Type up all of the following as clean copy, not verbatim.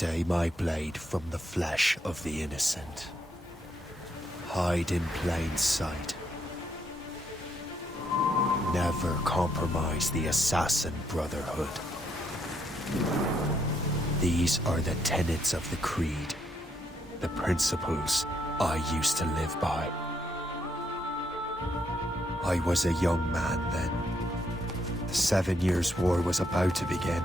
Stay my blade from the flesh of the innocent. Hide in plain sight. Never compromise the Assassin Brotherhood. These are the tenets of the Creed, the principles I used to live by. I was a young man then. The 7 Years' War was about to begin.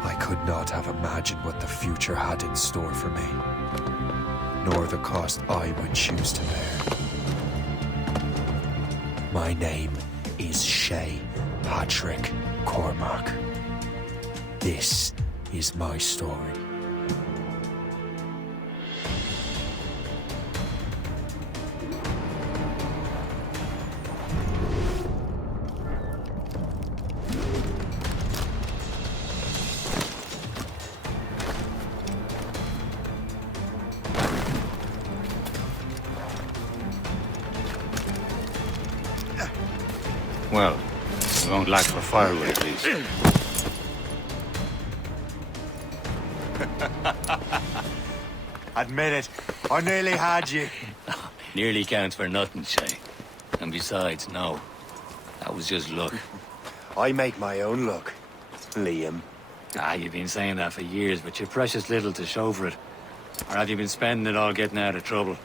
I could not have imagined what the future had in store for me, nor the cost I would choose to bear. My name is Shay Patrick Cormac. This is my story. Well, we won't lack for firewood at least. Admit it, I nearly had you. Nearly counts for nothing, Shay. And besides, no. That was just luck. I make my own luck, Liam. You've been saying that for years, but you've precious little to show for it. Or have you been spending it all getting out of trouble?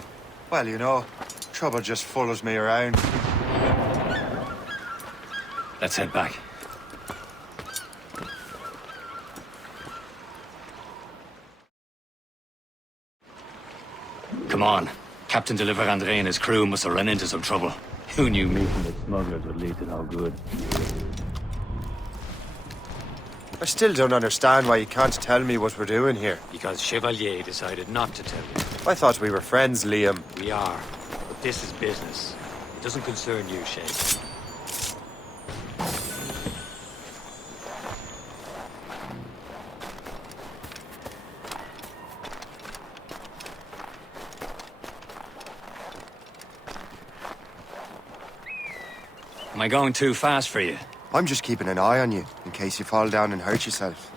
Well, you know, trouble just follows me around. Let's head back. Come on. Captain Deliver Andre and his crew must have run into some trouble. Who knew meeting with smugglers would lead to no good? I still don't understand why you can't tell me what we're doing here. Because Chevalier decided not to tell you. I thought we were friends, Liam. We are. But this is business. It doesn't concern you, Shay. Am I going too fast for you? I'm just keeping an eye on you, in case you fall down and hurt yourself.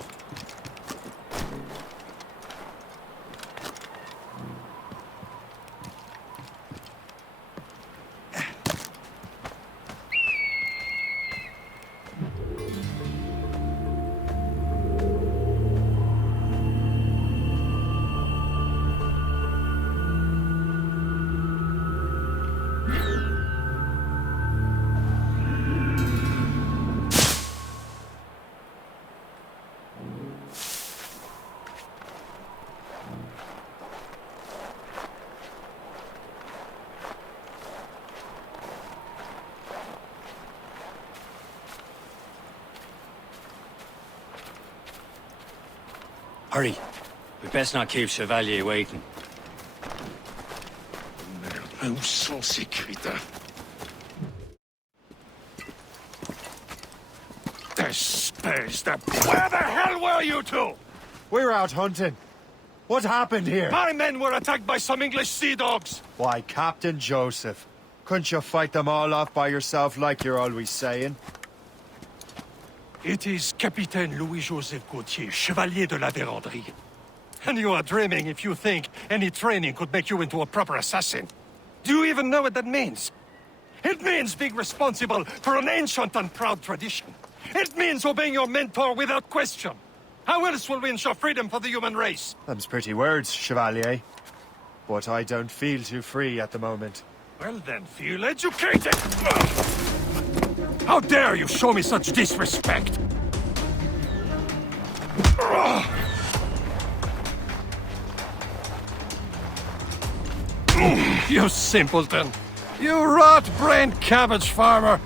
Hurry. We best not keep Chevalier waiting. Où sont ces crétins? Espèce de... Where the hell were you two? We were out hunting. What happened here? My men were attacked by some English sea dogs. Why, Captain Joseph. Couldn't you fight them all off by yourself like you're always saying? It is Capitaine Louis-Joseph Gauthier, Chevalier de la Vérendrye. And you are dreaming if you think any training could make you into a proper assassin. Do you even know what that means? It means being responsible for an ancient and proud tradition. It means obeying your mentor without question. How else will we ensure freedom for the human race? Them's pretty words, Chevalier. But I don't feel too free at the moment. Well then, feel educated! How dare you show me such disrespect? You simpleton! You rot-brained cabbage farmer!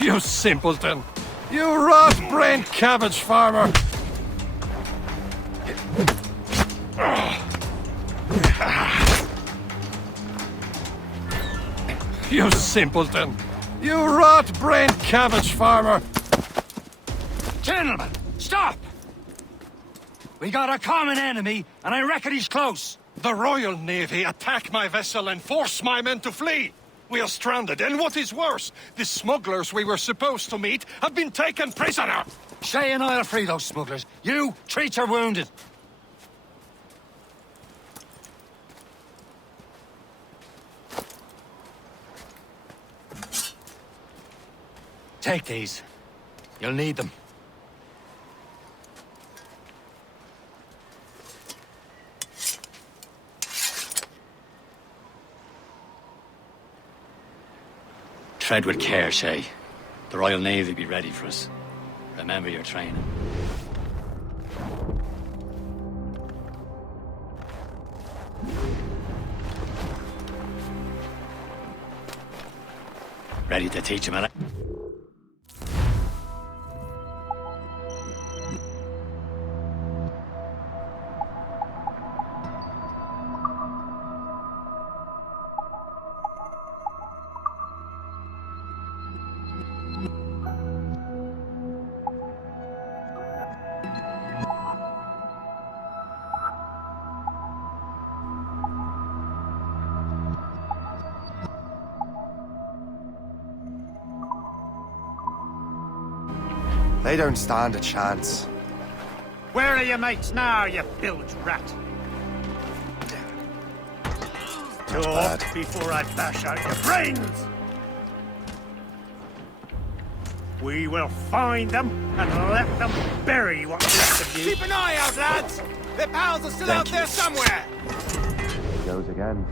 You simpleton! You rot-brained cabbage farmer! You simpleton! You rot-brained cabbage farmer! Gentlemen, stop! We got a common enemy, and I reckon he's close. The Royal Navy attack my vessel and force my men to flee! We are stranded, and what is worse, the smugglers we were supposed to meet have been taken prisoner! Shay and I'll free those smugglers. You, treat your wounded. Take these. You'll need them. Tread with care, Shay. The Royal Navy be ready for us. Remember your training. Ready to teach him a lesson? They don't stand a chance. Where are your mates now, you bilge rat? Not Talk bad. before I bash out your brains! We will find them and let them bury what's left of you. Keep an eye out, lads! Their pals are still out there somewhere! He goes again.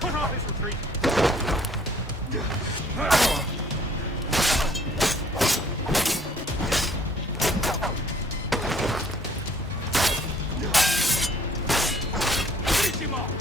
Put off his retreat! Finish him off!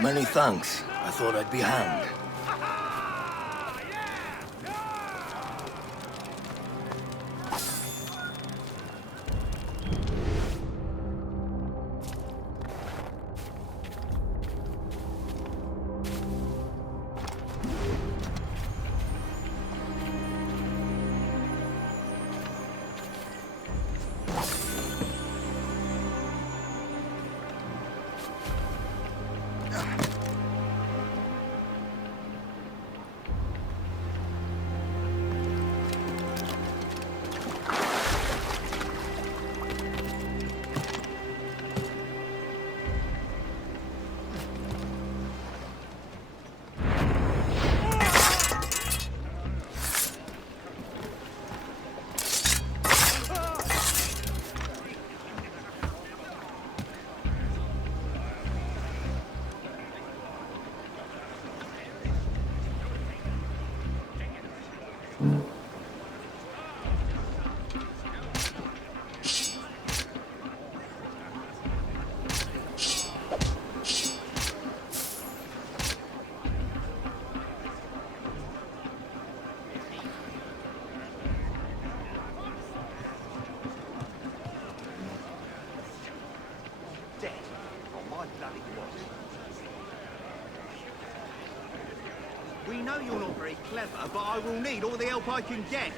Many thanks. I thought I'd be hanged. know you're not very clever, but I will need all the help I can get.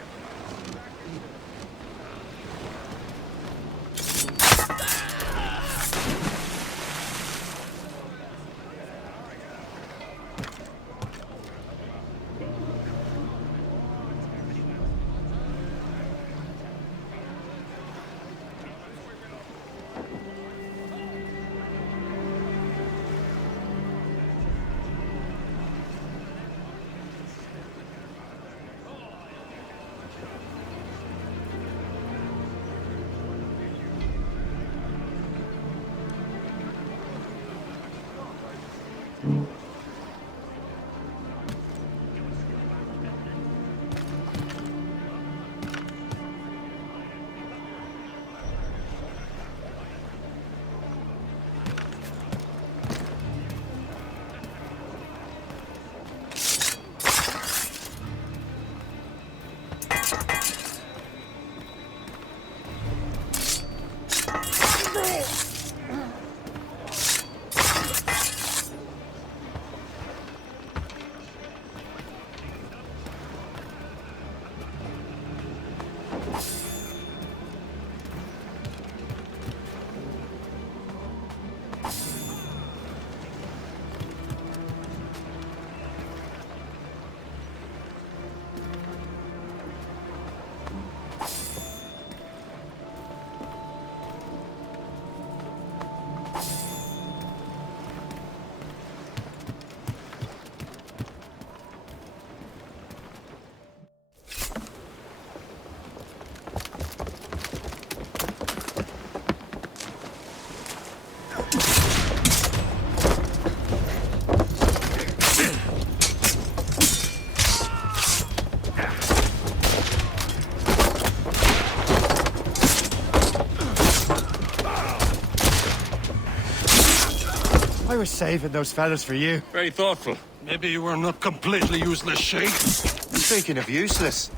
I was saving those fellas for you. Very thoughtful. Maybe you were not completely useless, Shay. Speaking of useless,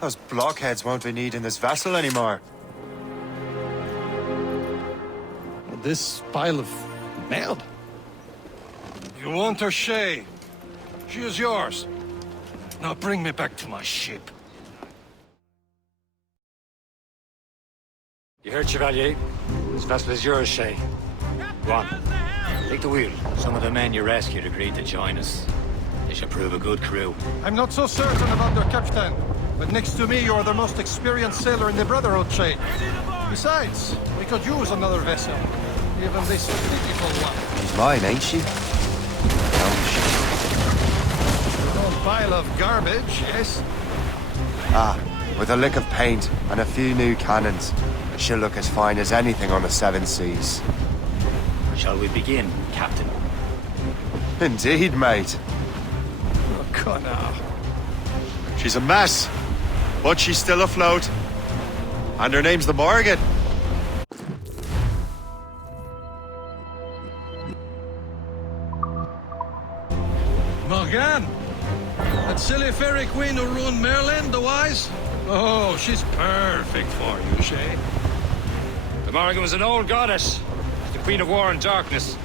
those blockheads won't be needing this vessel anymore. This pile of mud? You want her, Shay? She is yours. Now bring me back to my ship. You heard, Chevalier? This vessel is yours, Shay. Go on. Take the wheel. Some of the men you rescued agreed to join us. They should prove a good crew. I'm not so certain about their captain, but next to me, you're the most experienced sailor in the Brotherhood, Shay. Besides, we could use another vessel. Even this beautiful one. She's mine, ain't she? Old pile of garbage, yes? Ah, with a lick of paint and a few new cannons, she'll look as fine as anything on the seven seas. Shall we begin, Captain? Indeed, mate. Oh, Connor. She's a mess, but she's still afloat. And her name's the Morgan. Morgan? That silly fairy queen who ruined Merlin, the wise? Oh, she's perfect for you, Shay. The Morrigan was an old goddess. The Queen of War and Darkness.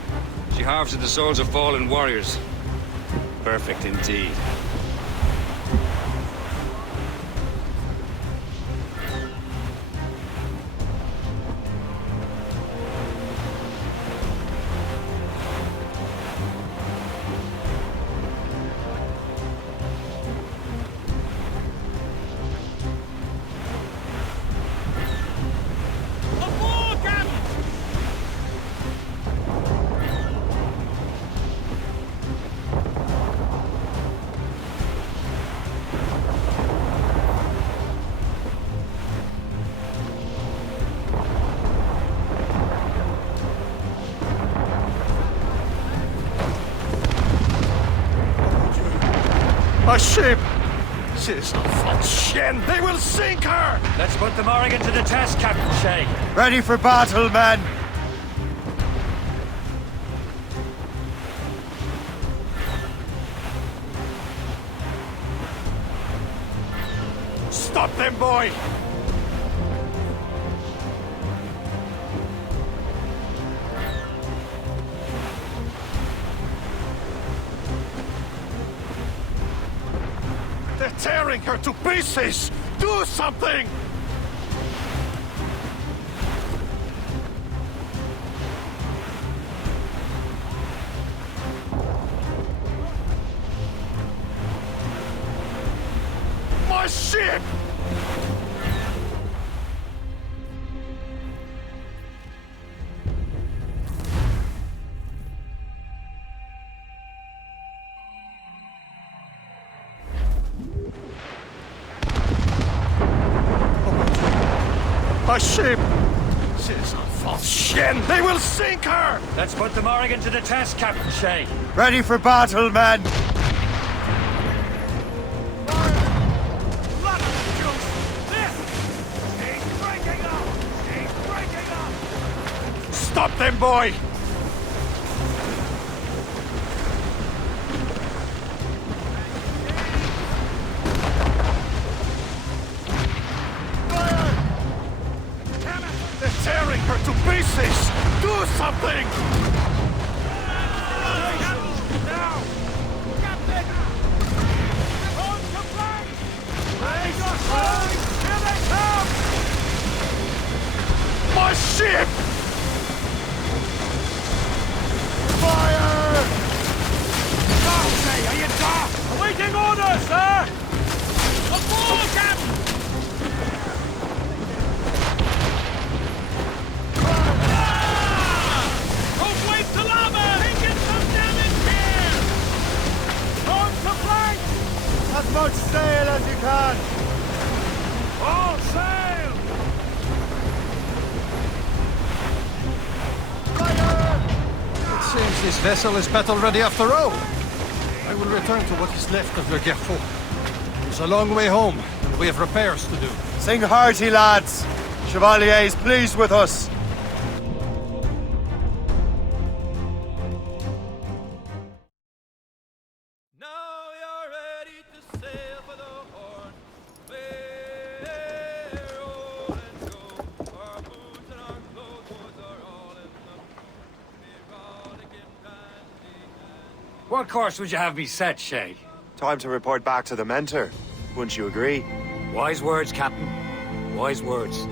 She harvested the souls of fallen warriors. Perfect indeed. A ship! She's a false shin. They will sink her! Let's put the Morrigan to the test, Captain Shay. Ready for battle, men! Stop them, boy! They're tearing her to pieces! Do something! My ship! My ship! Ces enfants chiennes! They will sink her! Let's put the Morrigan to the test, Captain Shay. Ready for battle, men! Stop them, boy! They're tearing her to pieces! Do something! Now! Captain! On to flank! Raise your flag! Here they come! My ship! Fire! Darcy, are you dark? Awaiting orders, sir! Aboard, Captain! Don't wait till armor! Taking some damage here! On to flank! As much sail as you can! All sail! It seems this vessel is battle ready after all. I will return to what is left of Le Guerfort. It's a long way home, and we have repairs to do. Sing hearty, lads! Chevalier is pleased with us. Now you're ready to sail for the Horn. We're rolling go. Our boots and our clothes are all in the erotic and brandy. What course would you have me set, Shay? Time to report back to the mentor. Wouldn't you agree? Wise words, Captain. Wise words.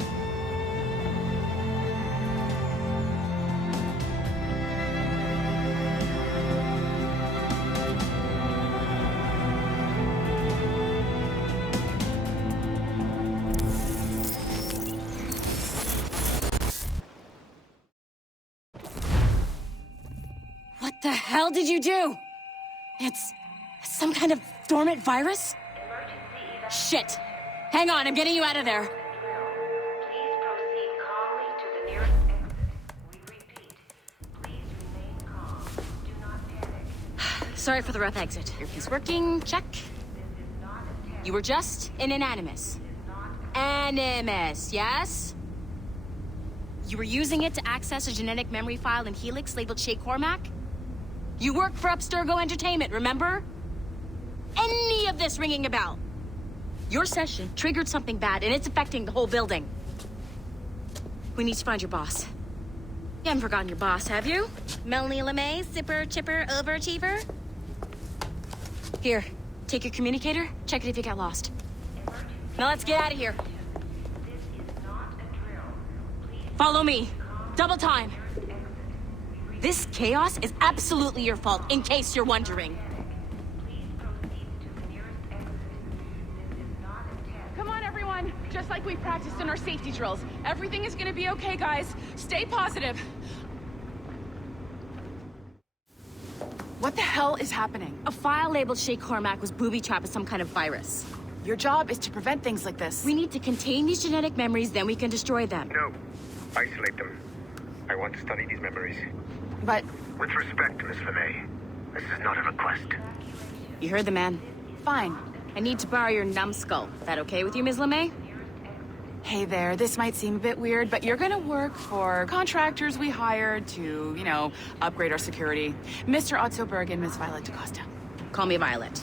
What the hell did you do? It's some kind of dormant virus? Shit! Hang on, I'm getting you out of there. Please proceed calmly to the nearest exit. We repeat, please remain calm. Do not panic. Sorry for the rough exit. Earpiece working, check. This is not a test. You were just an animus. Animus, yes? You were using it to access a genetic memory file in Helix labeled Shay Cormac? You worked for Abstergo Entertainment, remember? Any of this ringing a bell? Your session triggered something bad, and it's affecting the whole building. We need to find your boss. You haven't forgotten your boss, have you? Melanie LeMay, zipper, chipper, overachiever? Here, take your communicator, check it if you get lost. Now let's get out of here. This is not a drill. Please Follow me. Double time. This chaos is absolutely your fault, in case you're wondering. please proceed to the nearest exit. This is not a test. Come on, everyone. Just like we practiced in our safety drills. Everything is gonna be okay, guys. Stay positive. What the hell is happening? A file labeled Shay Cormac was booby-trapped with some kind of virus. Your job is to prevent things like this. We need to contain these genetic memories, then we can destroy them. No. Isolate them. I want to study these memories. But With respect, Miss LeMay, this is not a request. You heard the man. fine. I need to borrow your numbskull. That okay with you, Ms. LeMay? Hey there, this might seem a bit weird, but you're gonna work for contractors we hired to, upgrade our security. Mr. Otto Berg and Miss Violet DaCosta. Call me Violet.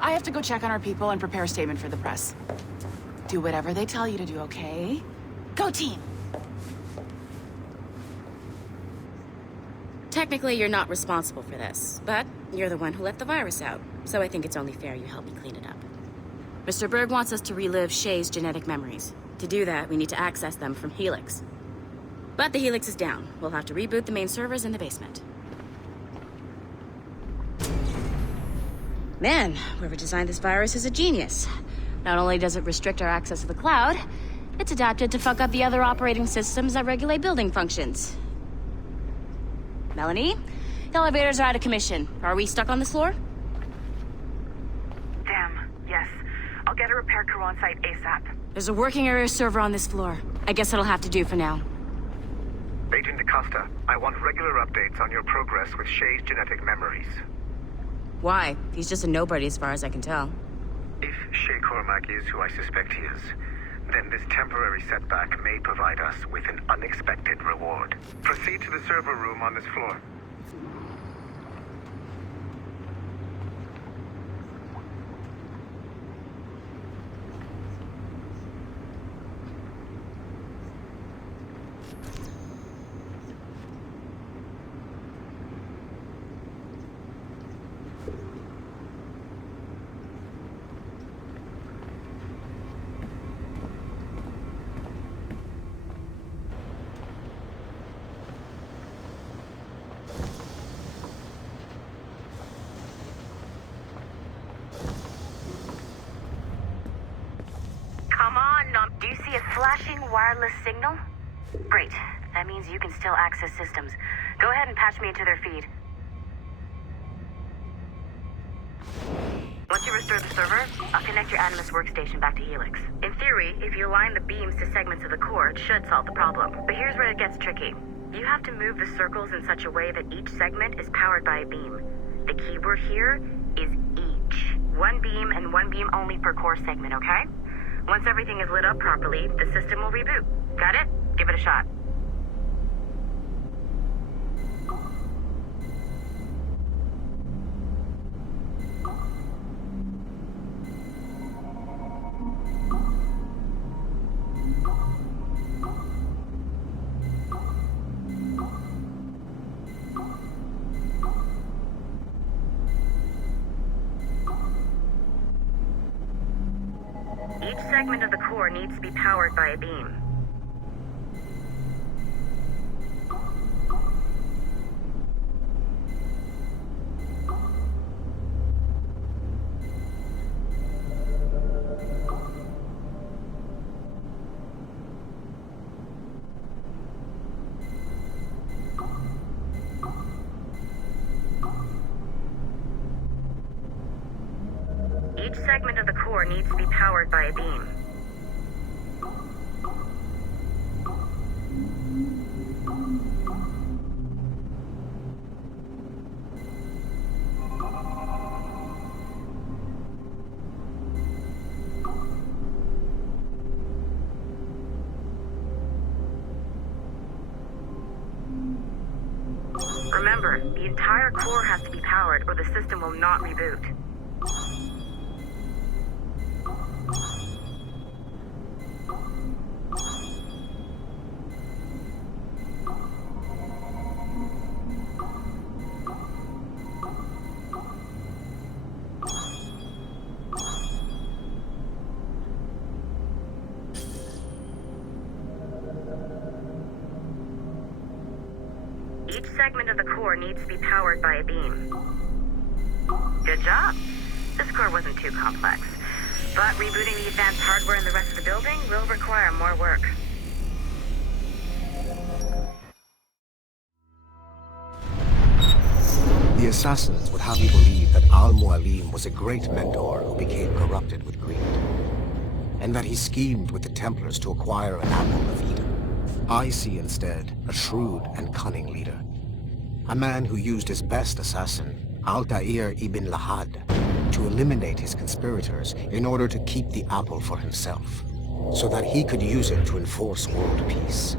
I have to go check on our people and prepare a statement for the press. Do whatever they tell you to do, okay? Go team! Technically, you're not responsible for this, but you're the one who let the virus out, so I think it's only fair you help me clean it up. Mr. Berg wants us to relive Shay's genetic memories. To do that, we need to access them from Helix. But the Helix is down. We'll have to reboot the main servers in the basement. Man, whoever designed this virus is a genius. Not only does it restrict our access to the cloud, it's adapted to fuck up the other operating systems that regulate building functions. Melanie? The elevators are out of commission. Are we stuck on this floor? Damn, yes. I'll get a repair crew on site ASAP. There's a working area server on this floor. I guess that'll have to do for now. Agent DaCosta, I want regular updates on your progress with Shay's genetic memories. Why? He's just a nobody as far as I can tell. If Shay Cormac is who I suspect he is, then this temporary setback may provide us with an unexpected reward. Proceed to the server room on this floor. Do you see a flashing wireless signal? Great. That means you can still access systems. Go ahead and patch me into their feed. Once you restore the server, I'll connect your Animus workstation back to Helix. In theory, if you align the beams to segments of the core, it should solve the problem. But here's where it gets tricky. You have to move the circles in such a way that each segment is powered by a beam. The keyword here is each. One beam and one beam only per core segment, okay? Once everything is lit up properly, the system will reboot. Got it? Give it a shot. Each segment of the core needs to be powered by a beam. Each segment of the core needs to be powered by a beam. Remember, the entire core has to be powered or the system will not reboot. Each segment of the core needs to be powered by a beam. Good job. This core wasn't too complex, but rebooting the advanced hardware in the rest of the building will require more work. The assassins would have you believe that Al-Mualim was a great mentor who became corrupted with greed, and that he schemed with the Templars to acquire an apple of Eden. I see instead a shrewd and cunning leader. A man who used his best assassin, Altair ibn Lahad, to eliminate his conspirators in order to keep the apple for himself, so that he could use it to enforce world peace.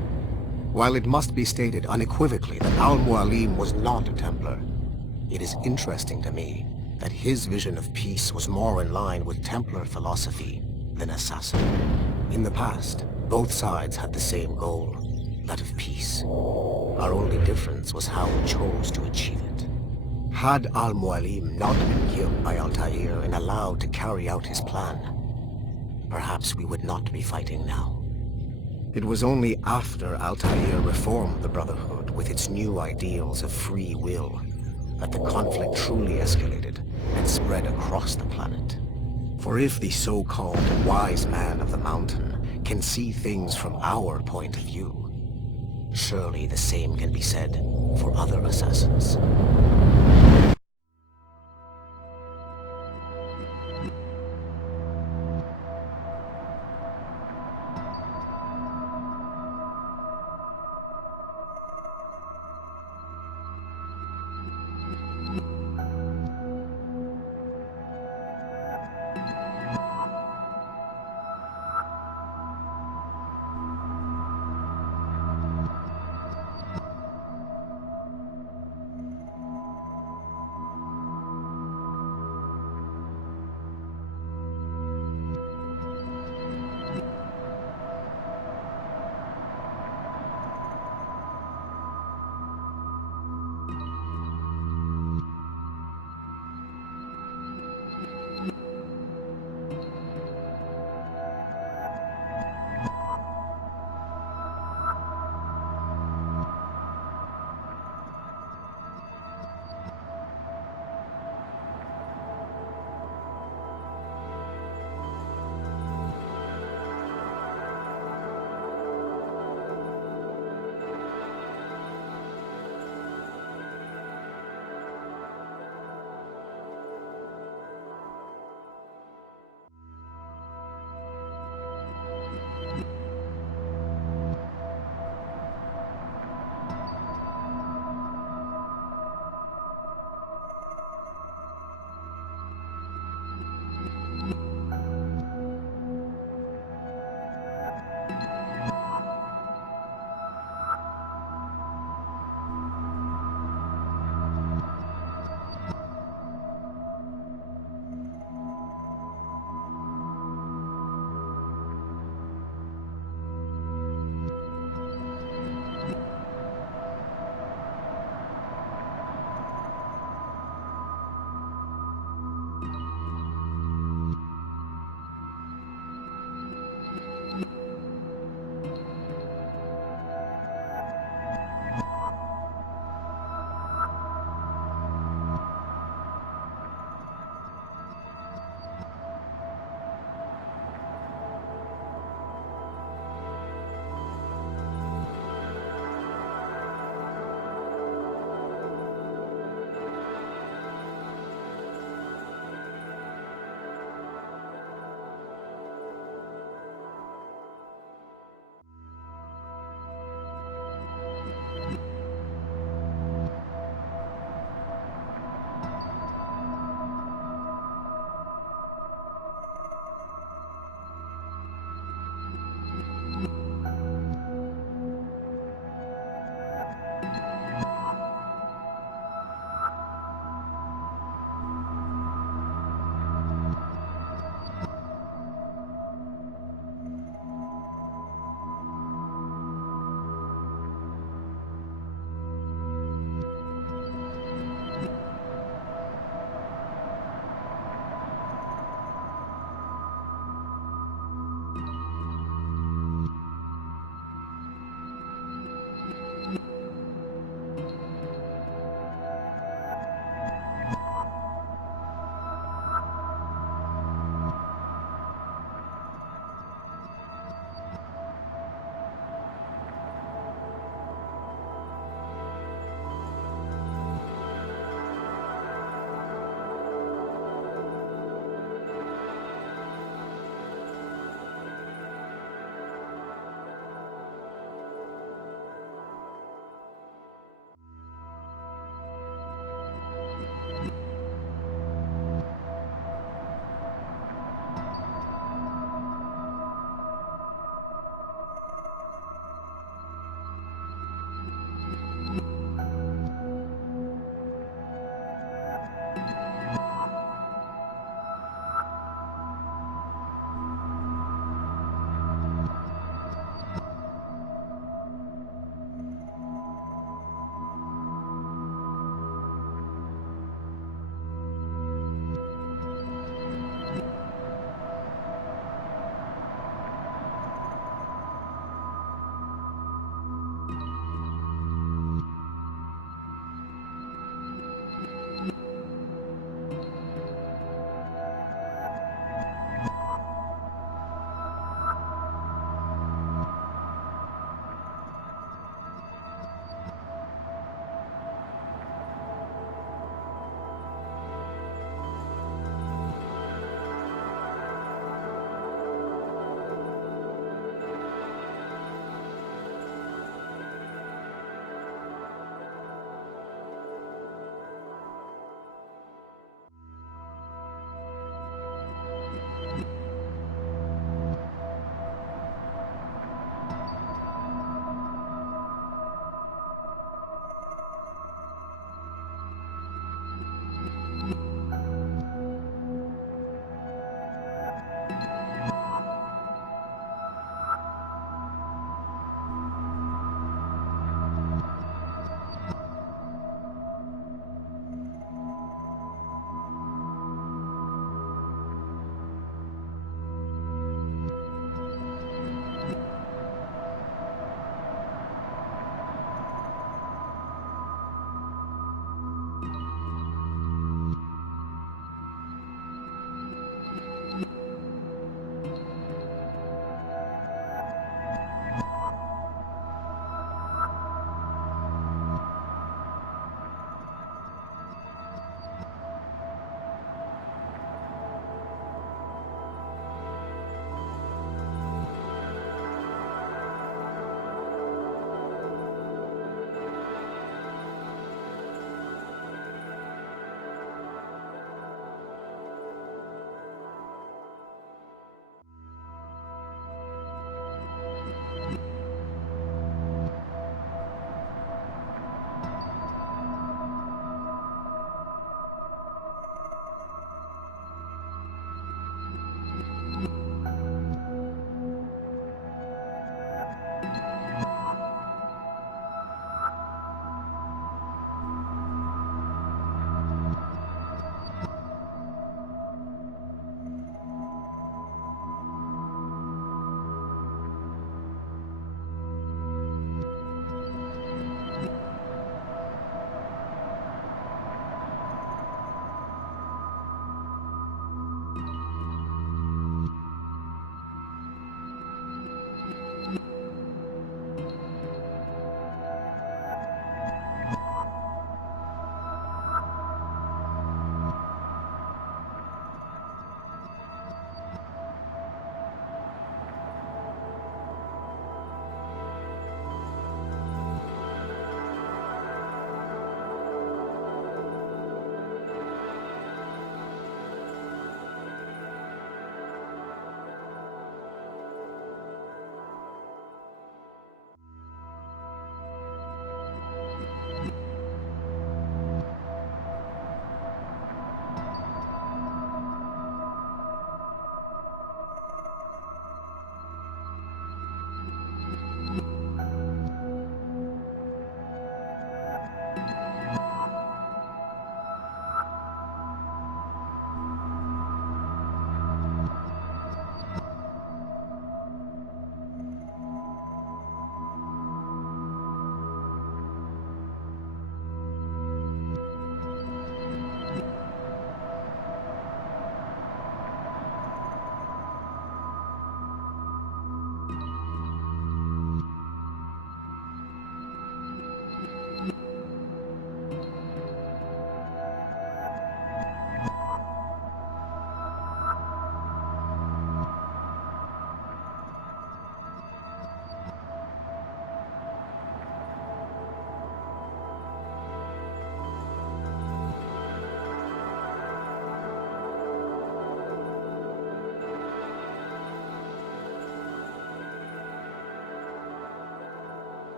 While it must be stated unequivocally that Al-Mualim was not a Templar, it is interesting to me that his vision of peace was more in line with Templar philosophy than assassin. In the past, both sides had the same goal, that of peace. Our only difference was how we chose to achieve it. Had Al-Mualim not been killed by Altair and allowed to carry out his plan, perhaps we would not be fighting now. It was only after Altair reformed the Brotherhood with its new ideals of free will that the conflict truly escalated and spread across the planet. For if the so-called wise man of the mountain can see things from our point of view, surely the same can be said for other assassins.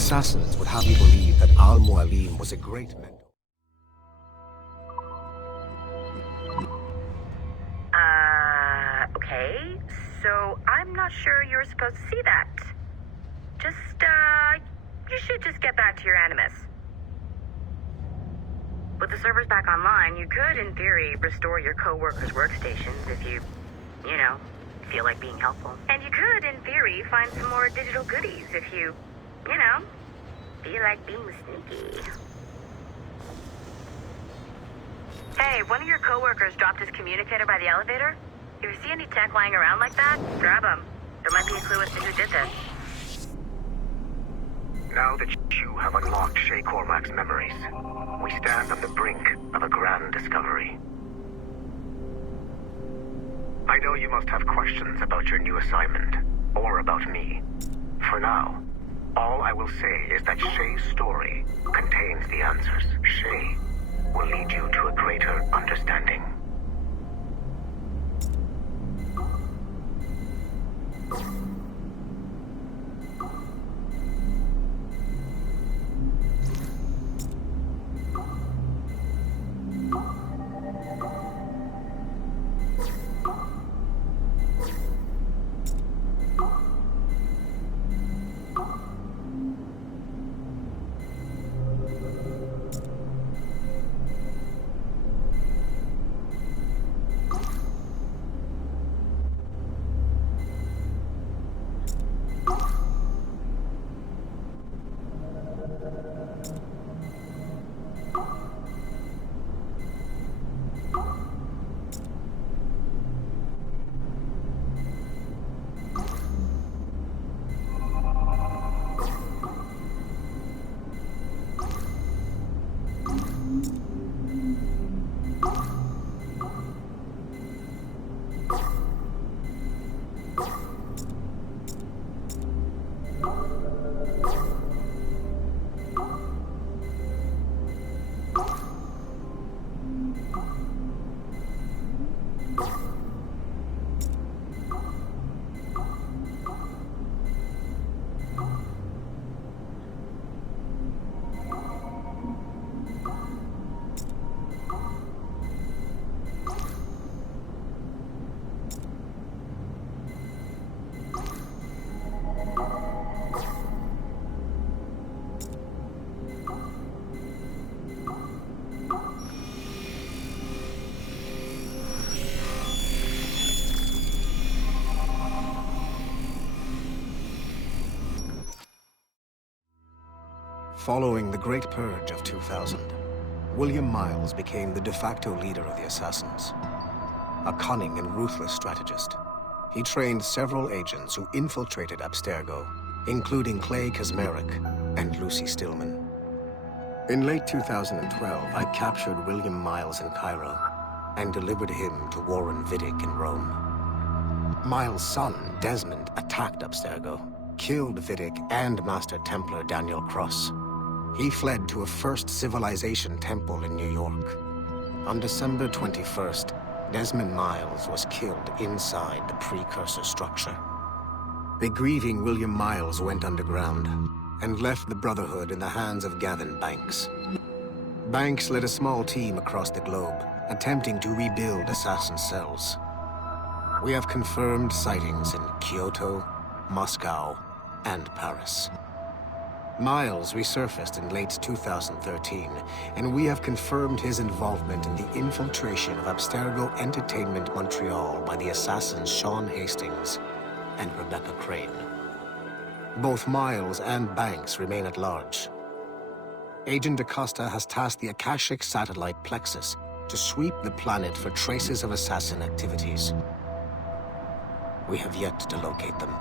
Assassins would have you believe that Al-Mualim was a great mentor. Okay. So I'm not sure you were supposed to see that. You should just get back to your Animus. With the servers back online, you could, in theory, restore your co-workers' workstations if you feel like being helpful. And you could, in theory, find some more digital goodies if you feel like being sneaky. Hey, one of your co-workers dropped his communicator by the elevator. If you see any tech lying around like that, grab them. There might be a clue as to who did this. Now that you have unlocked Shay Cormac's memories, we stand on the brink of a grand discovery. I know you must have questions about your new assignment, or about me. For now, all I will say is that Shay's story contains the answers. Shay will lead you to a greater understanding. Following the Great Purge of 2000, William Miles became the de facto leader of the Assassins. A cunning and ruthless strategist, he trained several agents who infiltrated Abstergo, including Clay Kazmarek and Lucy Stillman. In late 2012, I captured William Miles in Cairo and delivered him to Warren Vidic in Rome. Miles' son, Desmond, attacked Abstergo, killed Vidic and Master Templar Daniel Cross. He fled to a First Civilization temple in New York. On December 21st, Desmond Miles was killed inside the precursor structure. The grieving William Miles went underground and left the Brotherhood in the hands of Gavin Banks. Banks led a small team across the globe, attempting to rebuild assassin cells. We have confirmed sightings in Kyoto, Moscow, and Paris. Miles resurfaced in late 2013, and we have confirmed his involvement in the infiltration of Abstergo Entertainment Montreal by the assassins Sean Hastings and Rebecca Crane. Both Miles and Banks remain at large. Agent Acosta has tasked the Akashic satellite Plexus to sweep the planet for traces of assassin activities. We have yet to locate them.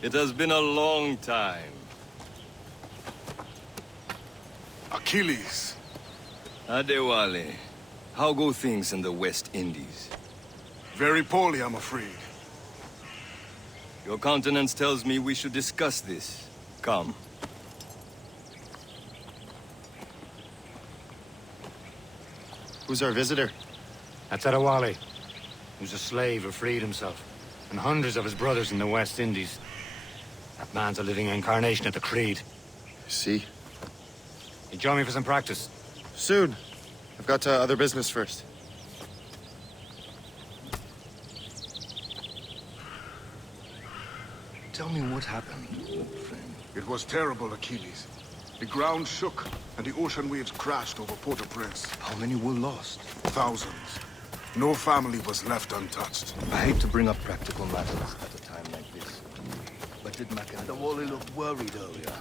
It has been a long time. Achilles. Adewale, how go things in the West Indies? Very poorly, I'm afraid. Your countenance tells me we should discuss this. Come. Who's our visitor? That's Adewale, who's a slave who freed himself, and hundreds of his brothers in the West Indies. That man's a living incarnation of the Creed. See? You join me for some practice? Soon. I've got other business first. Tell me what happened, old friend. It was terrible, Achilles. The ground shook, and the ocean waves crashed over Port-au-Prince. How many were lost? Thousands. No family was left untouched. I hate to bring up practical matters at a time like this. But did Adewale look worried earlier?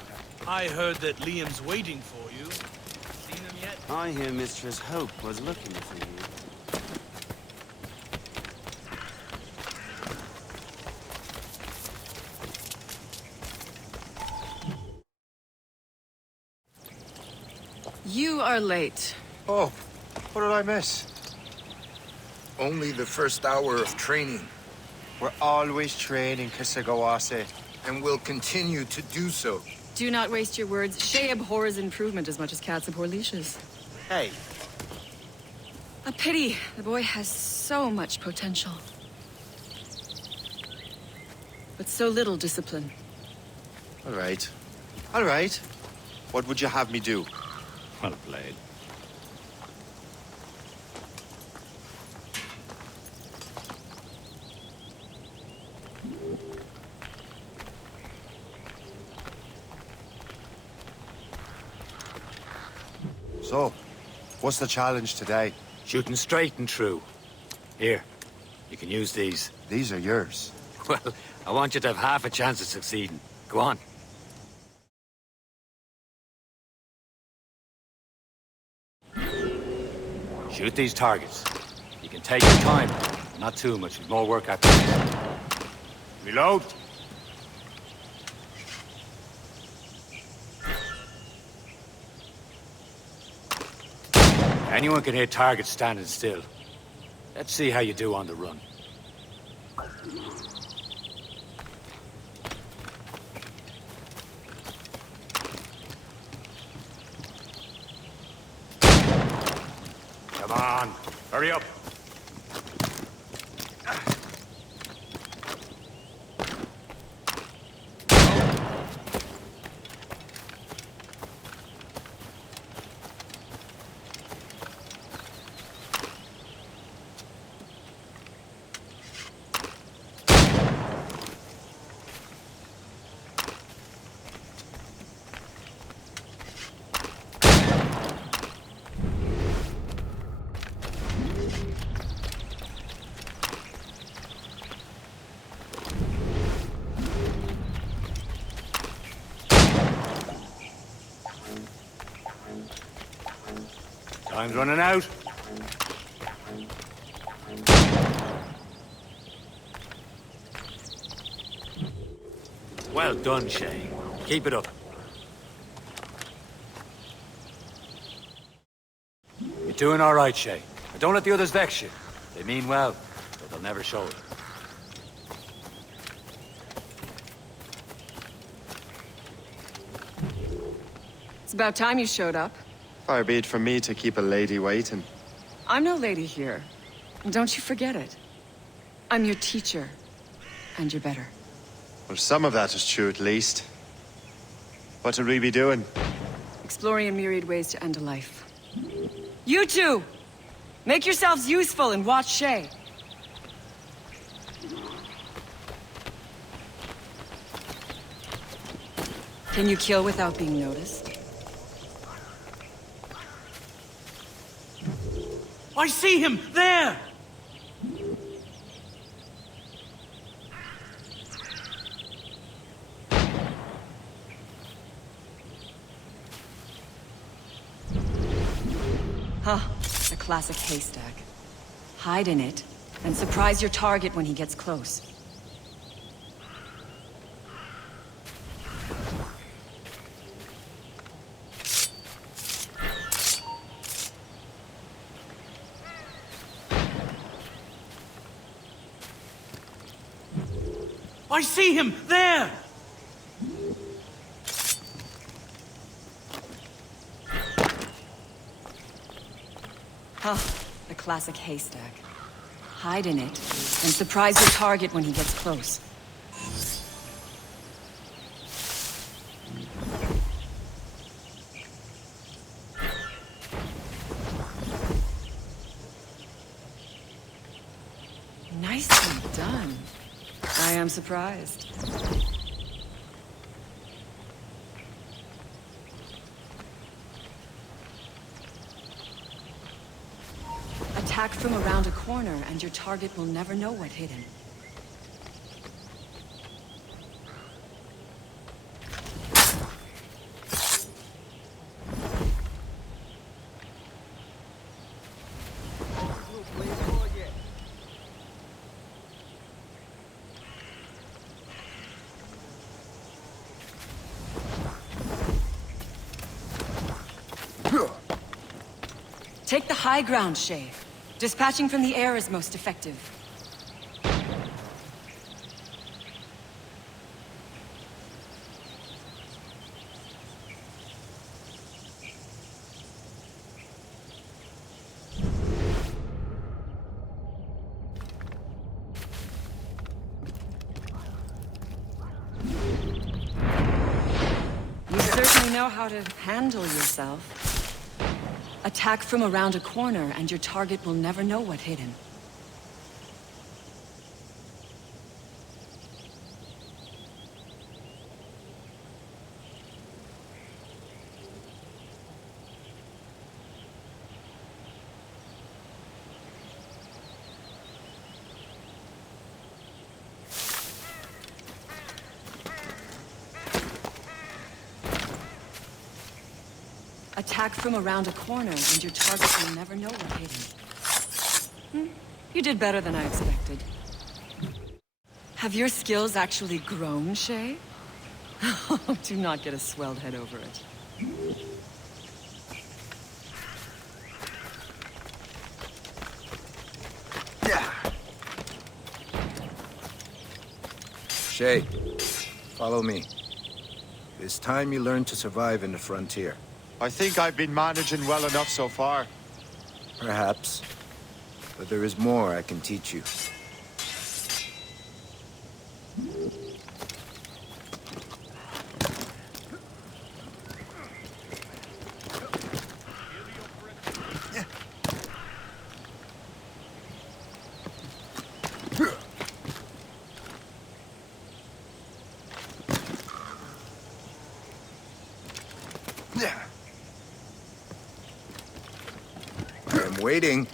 I heard that Liam's waiting for you. Seen him yet? I hear Mistress Hope was looking for you. You are late. Oh, what did I miss? Only the first hour of training. We're always training, Kisagawase. And will continue to do so. Do not waste your words. Shay abhors improvement as much as cats abhor leashes. Hey. A pity. The boy has so much potential. But so little discipline. All right. All right. What would you have me do? Well played. So, what's the challenge today? Shooting straight and true. Here, you can use these. These are yours. Well, I want you to have half a chance of succeeding. Go on. Shoot these targets. You can take your time. Not too much. There's more work after this. Reload. Anyone can hit targets standing still. Let's see how you do on the run. Come on, hurry up. Time's running out. Well done, Shay. Keep it up. You're doing all right, Shay. But don't let the others vex you. They mean well, but they'll never show it. It's about time you showed up. Far be it from me to keep a lady waiting. I'm no lady here. Don't you forget it. I'm your teacher. And you're better. Well, some of that is true at least. What would we be doing? Exploring a myriad ways to end a life. You two! Make yourselves useful and watch Shay. Can you kill without being noticed? I see him! There! Huh. A classic haystack. Hide in it, and surprise your target when he gets close. I see him! There! Huh. The classic haystack. Hide in it, and surprise your target when he gets close. Nicely done. I am surprised. Attack from around a corner, and your target will never know what hit him. Take the high ground, Shay. Dispatching from the air is most effective. You certainly know how to handle yourself. Attack from around a corner, and your target will never know what hit him. Attack from around a corner, and your target will never know what hit him. You did better than I expected. Have your skills actually grown, Shay? Do not get a swelled head over it. Shay, follow me. It's time you learn to survive in the frontier. I think I've been managing well enough so far. Perhaps. But there is more I can teach you. I'm waiting.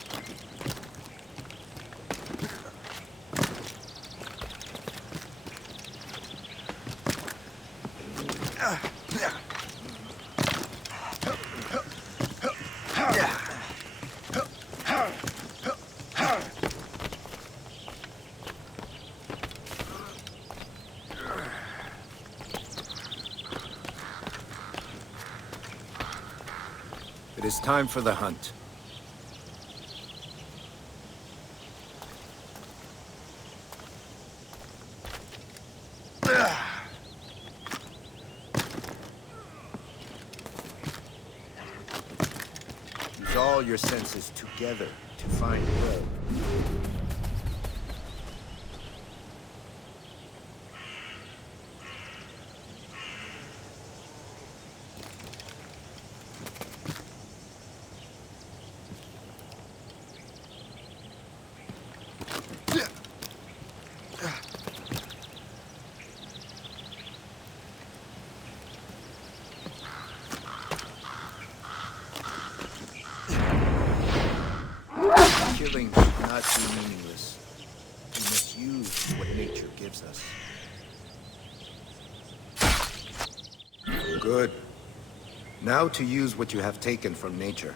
It is time for the hunt. Use all your senses together to find prey. Killing should not be meaningless. We must use what nature gives us. Good. Now to use what you have taken from nature.